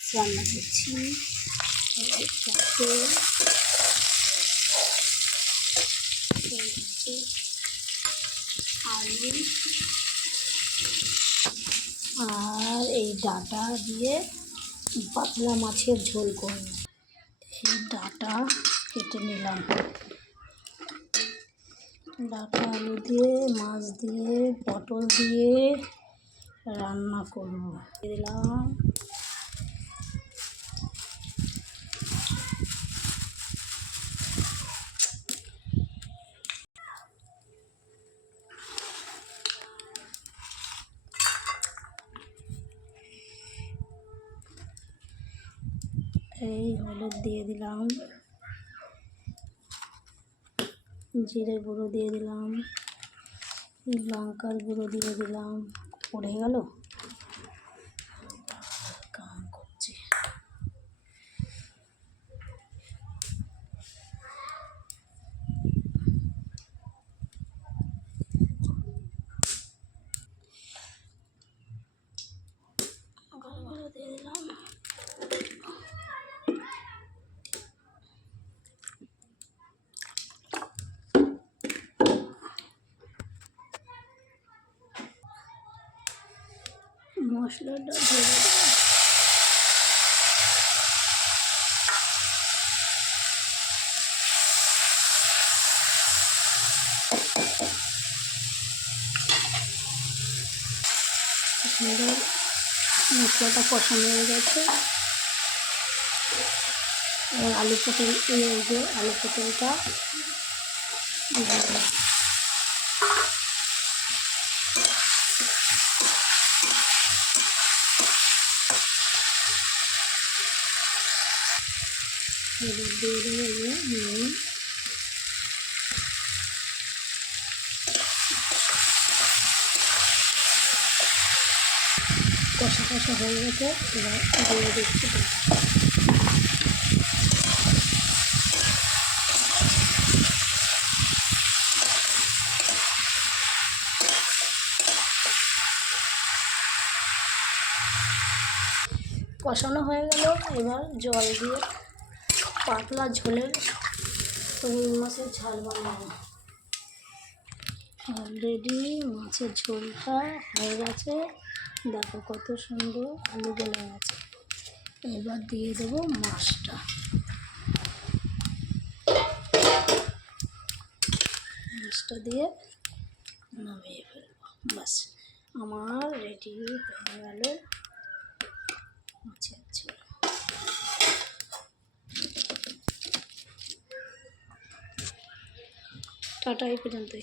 রান্না করছি আলু আর এই ডাটা দিয়ে পাতলা মাছের ঝোল করব। এই ডাটা কেটে নিলাম। ডাটা আলু দিয়ে, মাছ দিয়ে, পটল দিয়ে রান্না করব। দিলাম। এই হলুদ দিয়ে দিলাম। জিরে গুঁড়ো দিয়ে দিলাম। লঙ্কার গুঁড়ো দিয়ে দিলাম। পড়ে গেল কাম করছে লঙ্কার গুঁড়ো দিয়ে দিলাম মশলাটা দেবো। সুন্দর মশলাটা কষানো হয়ে গেছে। আলু পটল এই যে আলু পটলটা এবার দিয়ে দেবো নুন কষা কষা হয়ে গেছে এবার দিয়ে দিচ্ছি কষানো হয়ে গেল, এবার জল দিয়ে পাতলা ঝোলের রুই মাছের ঝাল বানাবো। অলরেডি মাছের ঝোলটা হয়ে গেছে। দেখো কত সুন্দর আলু গলে গেছে। এবার দিয়ে দেবো মাছটা। মাছটা দিয়ে নামিয়ে ফেলব। বাস, আমার রেডি হয়ে গেল মাছের ঝোল। টাটা এই পর্যন্তই।